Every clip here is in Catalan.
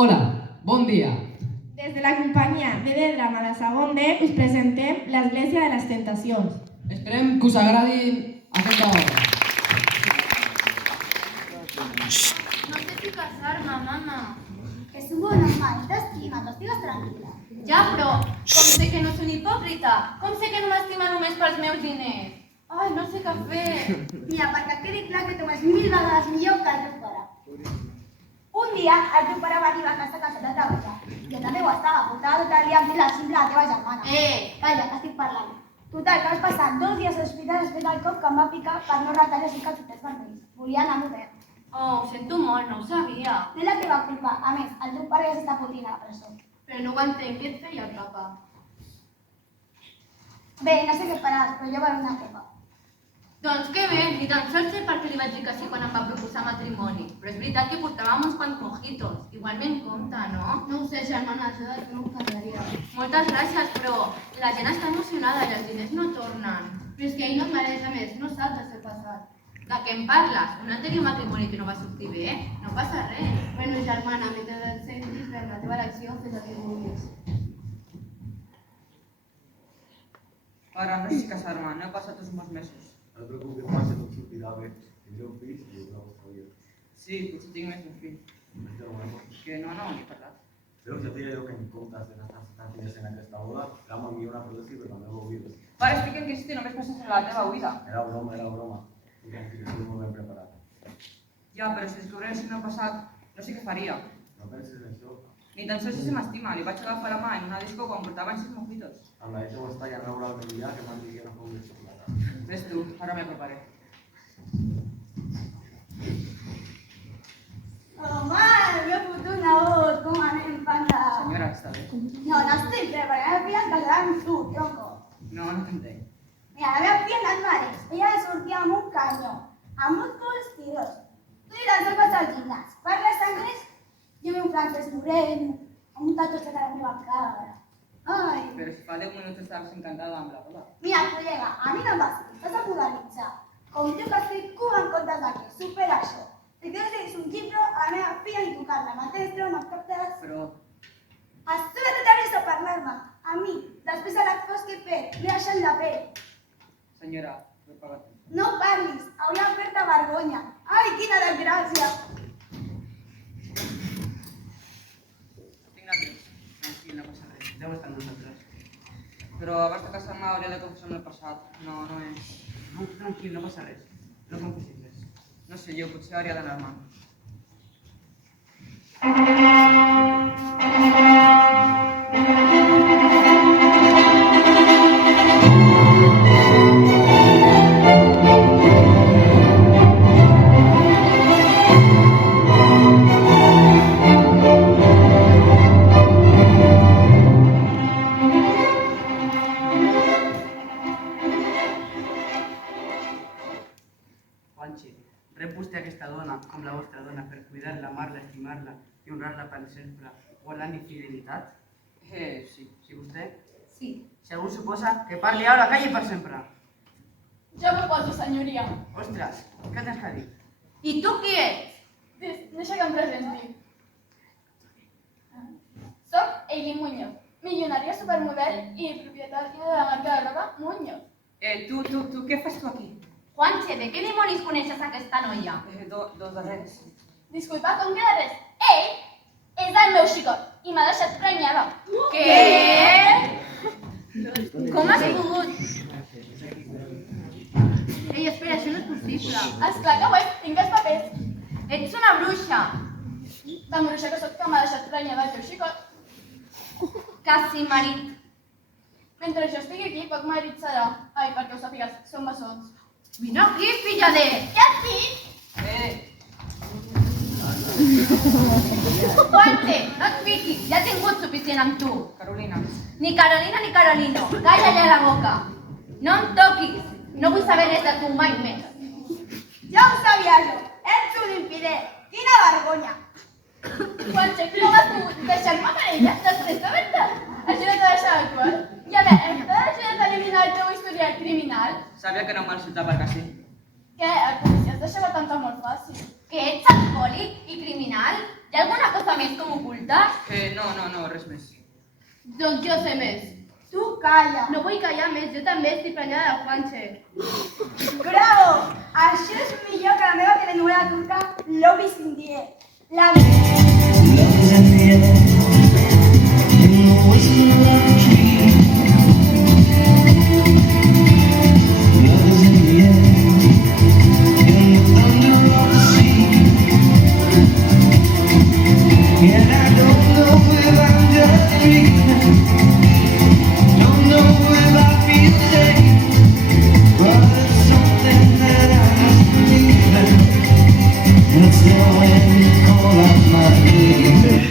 Hola, bon dia. Des de la companyia de drama de segon D us presentem l'Església de les Tentacions. Esperem que us agradi aquesta obra. No sé si casar-me, mama. Es un bon home, t'estima, tu estigues tranquil·la. Ja, però com sé que no és un hipòcrita? Com sé que no m'estima només pels meus diners? Ai, no sé què fer. Mira, perquè quedi clar que tu és 1000 vegades millor que el teu pare. Un dia el teu pare va arribar a casa cansat de treballar. Jo també ho estava, portava tot el dia amb la simple a la teva germana. Calla, que estic parlant. Total, que vas passar 2 dies a l'hospital després del cop que em va picar per no retallar els calçotets vermells. Volia anar a modern. Oh, ho sento molt, no ho sabia. No és la teva culpa. A més, el teu pare ja s'està fotint a la presó. Però no ho entenc, què et feia el papa? Bé, no sé què faràs, però jo faré una copa. Doncs que bé, ni tan sols sé per què li vaig dir que sí quan em va proposar matrimoni. Però és veritat que portàvem uns quants mojitos. Igualment compta, no? No ho sé, germana, això de tu no ho parlaria. Moltes gràcies, però la gent està emocionada i els diners no tornen. Però és que ell no es mereix, a més, no sap de ser passat. De què em parles? Un anterior matrimoni que no va sortir bé? No passa res. Bueno, germana, mentre et sentis per la teva elecció, fes el que vulguis. Ara no sé si casar-me, no he passat uns bons mesos. No et preocupis, Juanse, tot sortirà bé. Tindreu fills i una vostra vida. Sí, potser tinc més d'un fill. Només te volem. Que no, ni he parlat. Veus, ja t'he jo que en comptes de gastar tan diners en aquesta boda, vam enviar una protesi per la meva oïda. Pare, expliquen que si només penses en la teva vida. Era broma. Tu tranquil, estic molt ben preparat. Ja, però si descobreix que no ha passat, no sé què faria. No penses en això. Ni tan sols si se m'estima, li vaig agafar la mà en una disco quan portaven 6 mojitos. Amb la Eto està ja Raura al Melià que m'han dit que no fou de xocolata. Ves tu, ara me preparé. Home, el meu futur nebot, com anem, panda? Senyora, està bé? No, no estic bé, perquè la meva filla es casarà amb tu, tronco. No t'entenc. Mira, la meva filla no et mereix. Ella ha de sortir amb un canyó, amb uns purs tiros. Tu diràs, no vas al gimnàs. Parles anglès? Jo ve un francès moreno, amb un tatuatge de la meva cara. Ai. Però si fa 10 minuts estaves encantada amb la boda. Mira, col·lega, a mi no em vas dir, estàs a modalitzar. Com diu que estic Cuba en comptes de què, supera això. Si tu decides un llibre, a la meva filla ni tocar-la, m'entens, m'acceptes? Però, A tu no t'atrevis a parlar-me. A mi, després de les coses que he fet, m'he deixat la pell. senyora, no he pagat. No parlis, hauria de fer-te vergonya. Ai, quina desgràcia. Tinc nerviós. Tranquil, no passa res. Deu estar amb nosaltres. Però abans de casar-me hauria de confessar el passat. No és... No, tranquil, no passa res. No confessis res. No sé, jo potser hauria d'anar-me'n. Juanchi, rep vostè aquesta dona com la vostra dona per cuidar-la, amar-la, estimar-la i honrar-la per sempre, guardant infidelitat? Sí. Si vostè, Sí. si algú suposa que parli ara, calli per sempre. Jo proposo, senyoria. Ostres, què tens que dir? I tu qui ets? Deixa que em presenti. Soc Eileen Muñoz, milionària supermodel i propietària de la marca de roba Muñoz. Tu, què fas tu aquí? Juanche, de què dimonis coneixes aquesta noia? Dos darrers. Disculpa, com que de res? Ell és el meu xicot i m'ha deixat prenyada. Què? Com has pogut? Ei, espera, això no és possible. Esclar que ho és, tinc els papers. Ets una bruixa. Tan bruixa que soc que m'ha deixat prenyada el teu xicot. Quasi marit. Mentre jo estigui aquí, poc marit serà. Ai, perquè ho sàpigues, som bessons. Vine aquí, filla de... Què has dit? Juanche, no et fiquis, ja he tingut suficient amb tu. Carolina. Ni Carolina ni Carolino, calla ja la boca. No em toquis, no vull saber res de tu mai més. Ja ho sabia jo, ets un infidel. Quina vergonya. Juanche, com has pogut deixar-me per ella després d'haver-te ajudat a deixar el cor? I haver-te ajudat a eliminar el teu historial criminal? Sabia que no em van soltar perquè sí. Què? El policia es deixava tanta molt fàcil. Que ets alcohòlic i criminal? Hi ha alguna cosa més que m'ocultes? preguntar? No, res més. Doncs jo sé més. Tu calla. No vull callar més, jo també estic prenyada del Juanche. Bravo! Això és millor que la meva telenovela turca Love is in the air. La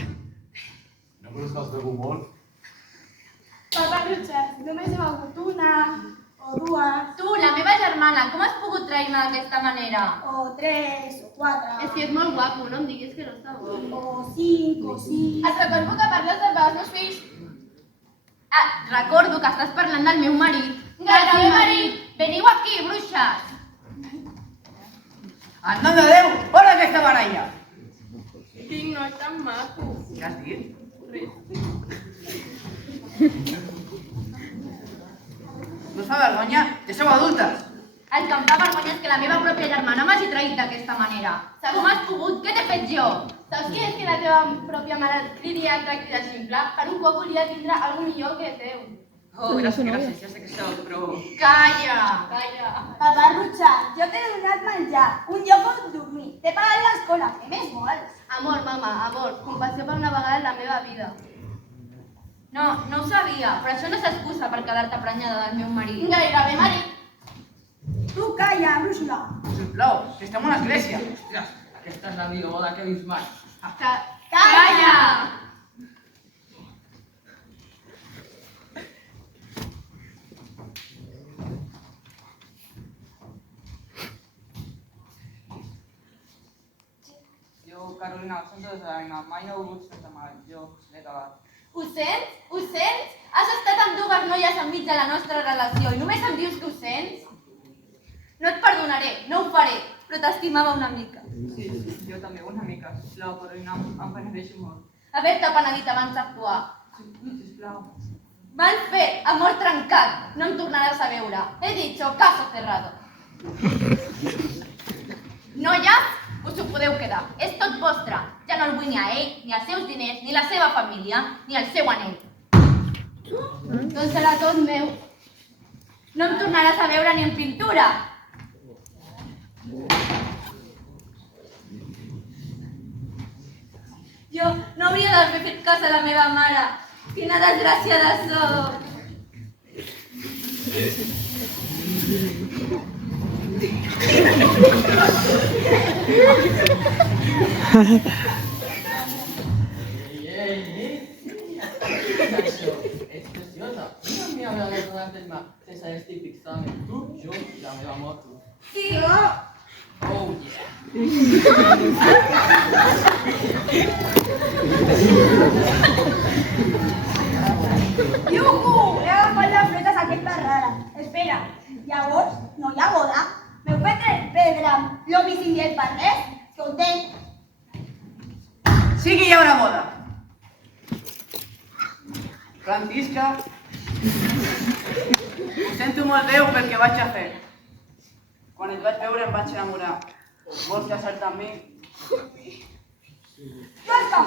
No creus que els bevo molt? paparrutxes, només hem hagut una, o dues, Tu, la meva germana, com has pogut trair-me d'aquesta manera? o tres, o quatre, És que és molt guapo, no em diguis que no està bo. o cinc, o sis. Et recordo que parles dels meus fills. Ah, recordo que estàs parlant del meu marit. Gairebé marit. Veniu aquí, bruixes! En nom de Déu, fora aquesta baralla! Quin noi tan maco. Què has dit? No us fa vergonya? Ja sou adultes! El que em fa vergonya és que la meva pròpia germana m'hagi traït d'aquesta manera. Com has pogut? Què t'he fet jo? Saps què és que la teva pròpia mare diria que crida ximple? Per un cop volia tindre alguna millor que teu. Oh, gràcies, ja sé que sou, però... Calla! Calla. Paparrutxes, jo t'he donat menjar, un lloc on dormir, t'he pagat l'escola, què més vols? Amor, mama, amor, compassió per una vegada en la meva vida. No ho sabia, però això no és excusa per quedar-te prenyada del meu marit. Gairebé marit. Tu calla, brúixola. Sisplau, que estem a l'església. Ostres, aquesta és la millor boda que he vist mai. Calla! Jo, Carolina, ho sento des de l'ànima, mai no he volgut sense mal, jo l'he cagat. Ho sents? Ho sents? Has estat amb dues noies enmig de la nostra relació i només em dius que ho sents? No et perdonaré, no ho faré, però t'estimava una mica. Sí, jo també, una mica, sisplau, Carolina, em penedeixo molt. Haver-te penedit abans d'actuar. Sisplau. Mal fet, amor trencat, no em tornaràs a veure. He dicho, caso cerrado. Noies, us ho podeu quedar. És tot vostre. Ja no el vull ni a ell, ni els seus diners, ni la seva família, ni el seu anell. Doncs serà tot meu. No em tornaràs a veure ni en pintura. Jo no hauria d'haver fet cas a la meva mare. Quina desgraciada soc. És preciosa. No m'hi haurà de donar el mà sense estic fixant en tu, jo i la meva moto. Sí. Oh, yeah. Iuhu! He agafat les fruites aquestes rares. Espera, llavors no hi ha boda? M'heu fet perdre l'ovi sin dies per res? Content. Sí que hi ha una boda. Francisca, ho sento molt Déu pel que vaig a fer. Quan et vaig veure em vaig enamorar. Vols casar-te amb mi? Ja està.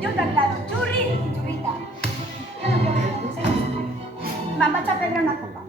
Yo te aclaro, churri y churrita. Yo no quiero que me seas. Me'n vaig a prendre una copa.